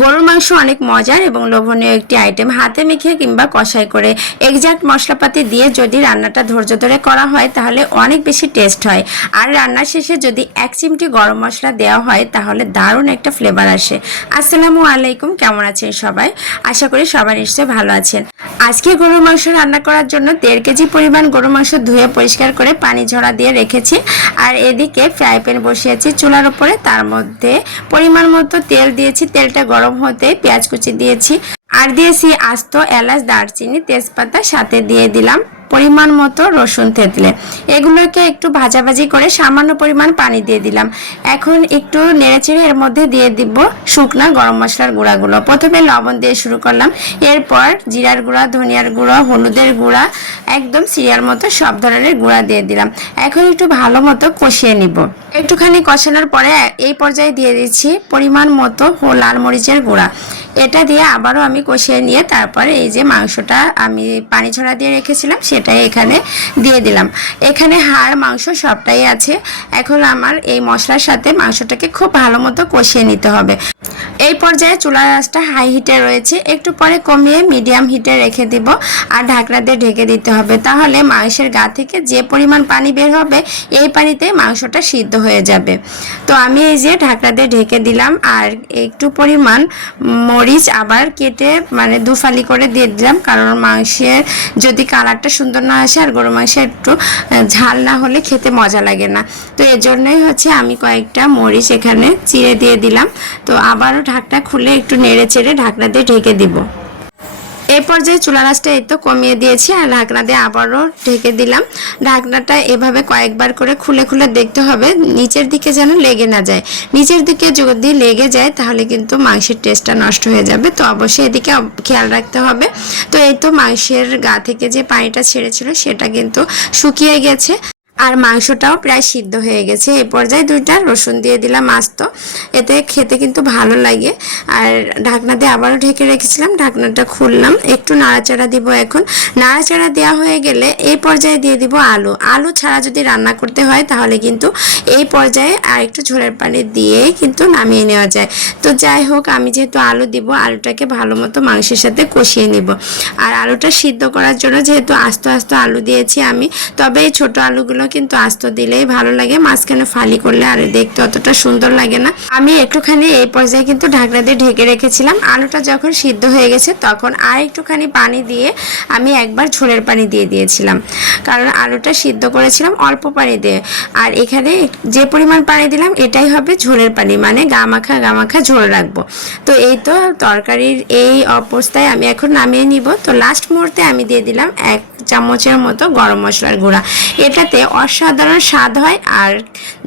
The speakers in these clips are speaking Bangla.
গরুর মাংস অনেক মজার এবং লোভনীয় একটি আইটেম হাতে মেখে কিংবা কষাই করে এক্সাক্ট মশলাপাতি দিয়ে যদি রান্নাটা ধৈর্য ধরে করা হয়, তাহলে অনেক বেশি টেস্ট হয়। আর রান্নার শেষে যদি এক চিমটি গরম মশলা দেওয়া হয়, তাহলে দারুণ একটা ফ্লেভার আসে। আসসালামু আলাইকুম, কেমন আছেন সবাই? আশা করি সবাই নিশ্চয়ই ভালো আছেন। আজকে গরুর মাংস রান্না করার জন্য দেড় কেজি পরিমাণ গরুর মাংস ধুয়ে পরিষ্কার করে পানি ঝরা দিয়ে রেখেছি। আর এদিকে ফ্রাই প্যান বসিয়েছি চুলার উপরে। তার মধ্যে পরিমাণ মতো তেল দিয়েছি। তেলটা গরম হতে পেঁয়াজ কুচি দিয়েছি। আর দিয়েছি আস্ত এলাচ দারচিনি তেজপাতা সাথে দিয়ে দিলাম। পরিমাণ মতো রসুন থেতলে। এগুলোকে একটু ভাজাভাজি করে সামান্য পরিমাণ পানি দিয়ে দিলাম। এখন একটু নেড়েচেড়ে এর মধ্যে দিয়ে দিব শুকনা গরম মশলার গুঁড়াগুলো। প্রথমে লবণ দিয়ে শুরু করলাম। এরপর জিরার গুঁড়া, ধনিয়ার গুঁড়া, হলুদের গুঁড়া, একদম সিরিয়ার মতো সব ধরনের গুঁড়া দিয়ে দিলাম। এখন একটু ভালো মতো কষিয়ে নিব। একটুখানি কষানোর পরে এই পর্যায়ে দিয়ে দিচ্ছি পরিমাণ মতো লাল মরিচের গুঁড়া। এটা দিয়ে আবারও আমি কষিয়ে নিয়ে তারপরে এই যে মাংসটা আমি পানি ছড়া দিয়ে রেখেছিলাম, সেটাই এখানে দিয়ে দিলাম। এখানে হাড়, মাংস সবটাই আছে। এখন আমার এই মশলার সাথে মাংসটাকে খুব ভালো মতো কষিয়ে নিতে হবে। এই পর্যায়ে চুলার আঁচটা হাই হিটে রয়েছে। একটু পরে কমিয়ে মিডিয়াম হিটে রেখে দিব আর ঢাকনা দিয়ে ঢেকে দিতে হবে। তাহলে মাংসের গা থেকে যে পরিমাণ পানি বের হবে, এই পানিতে মাংসটা সিদ্ধ হয়ে যাবে। তো আমি এই যে ঢাকনা দিয়ে ঢেকে দিলাম আর একটু পরিমাণ মরিচ আবার কেটে মানে দুফালি করে দিয়ে দিলাম। কারণ মাংসের যদি কালারটা সুন্দর না আসে আর গরু মাংস একটু ঝাল না হলে খেতে মজা লাগে না। তো এর জন্যই হচ্ছে আমি কয়েকটা মরিচ এখানে চিড়ে দিয়ে দিলাম। তো আবারও ঢাকনা খুলে একটু নেড়ে চেড়ে ঢাকনা দিয়ে ঢেকে দিব। এই পর্যায়ে চুলা রাসটা এই তো কমিয়ে দিয়েছি আর ঢাকনা দিয়ে আবারও ঢেকে দিলাম। ঢাকনাটা এভাবে কয়েকবার করে খুলে খুলে দেখতে হবে নিচের দিকে যেন লেগে না যায়। নিচের দিকে যদি লেগে যায় তাহলে কিন্তু মাংসের টেস্টটা নষ্ট হয়ে যাবে। তো অবশ্যই এদিকে খেয়াল রাখতে হবে। তো এই তো মাংসের গা থেকে যে পানিটা ছেড়েছিল সেটা কিন্তু শুকিয়ে গেছে। আর মাংসটাও প্রায় সিদ্ধ হয়ে গেছে। এই পর্যায়ে দুইটা রসুন দিয়ে দিলাম আস্ত। এতে খেতে কিন্তু ভালো লাগে। আর ঢাকনা দিয়ে আবারও ঢেকে রেখেছিলাম। ঢাকনাটা খুললাম। একটু নাড়াচাড়া দিব এখন। নাড়াচাড়া দেওয়া হয়ে গেলে এই পর্যায়ে দিয়ে দিব আলু। আলু ছাড়া যদি রান্না করতে হয় তাহলে কিন্তু এই পর্যায়ে আর একটু ঝোলের পানি দিয়ে কিন্তু নামিয়ে নেওয়া যায়। তো যাই হোক, আমি যেহেতু আলু দিব, আলুটাকে ভালো মতো মাংসের সাথে কষিয়ে নিব। আর আলুটা সিদ্ধ করার জন্য যেহেতু আস্ত আস্ত আলু দিয়েছি আমি, তবে এই ছোটো আলুগুলো কিন্তু আস্ত দিলেই ভালো লাগে, মাঝখানে ফালি করলে আর দেখতে অতটা সুন্দর লাগে না। আমি একটুখানি এই পর্যায়ে কিন্তু ঢাকনা দিয়ে ঢেকে রেখেছিলাম। আলুটা যখন সিদ্ধ হয়ে গেছে, তখন আর একটুখানি পানি দিয়ে আমি একবার ঝোলের পানি দিয়ে দিয়েছিলাম। কারণ আলুটা সিদ্ধ করেছিলাম অল্প পানি দিয়ে। আর এখানে যে পরিমাণ পানি দিলাম, এটাই হবে ঝোলের পানি মানে গামাখা গামাখা ঝোল রাখব। তো এই তো তরকারির এই অবস্থায় আমি এখন নামিয়ে নিব। তো লাস্ট মুহূর্তে আমি দিয়ে দিলাম এক চামচের মতো গরম মশলার গুঁড়া। এটাতে অসাধারণ স্বাদ হয় আর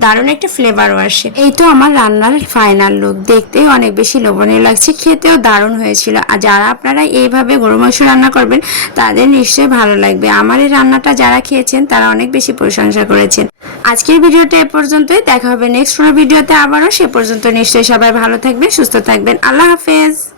দারুণ একটা ফ্লেভারও আসে। এই তো আমার রান্নার ফাইনাল লুক দেখতেও অনেক বেশি লোভনীয় লাগছে, খেতেও দারুণ হয়েছিল। আর যারা আপনারা এইভাবে গরু মাংস রান্না করবেন, তাদের নিশ্চয়ই ভালো লাগবে। আমার এই রান্নাটা যারা খেয়েছেন, তারা অনেক বেশি প্রশংসা করেছেন। আজকের ভিডিওটা এ পর্যন্তই। দেখা হবে নেক্সট কোনো ভিডিওতে আবারও। সে পর্যন্ত নিশ্চয়ই সবাই ভালো থাকবেন, সুস্থ থাকবেন। আল্লাহ হাফেজ।